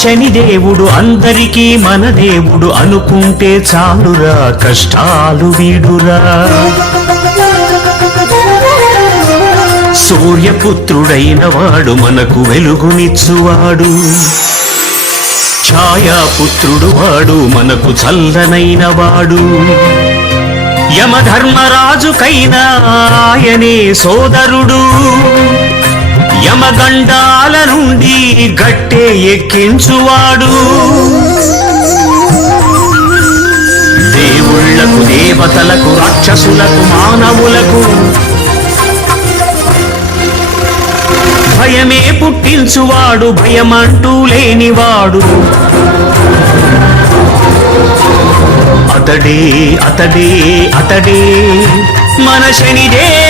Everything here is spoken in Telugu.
శనిదేవుడు అందరికీ మన దేవుడు అనుకుంటే చాలురా, కష్టాలు వీడురా. సూర్యపుత్రుడైన వాడు మనకు వెలుగునిచ్చువాడు, ఛాయాపుత్రుడు వాడు మనకు చల్లనైన వాడు. యమధర్మరాజుకైనా ఆయనే సోదరుడు, యమగండాల నుండి గట్టె ఎక్కించువాడు. దేవుళ్లకు, దేవతలకు, రాక్షసులకు, మానవులకు భయమే పుట్టించువాడు, భయమంటూ లేనివాడు. అతడే అతడే అతడే మన శనిదేవుడు.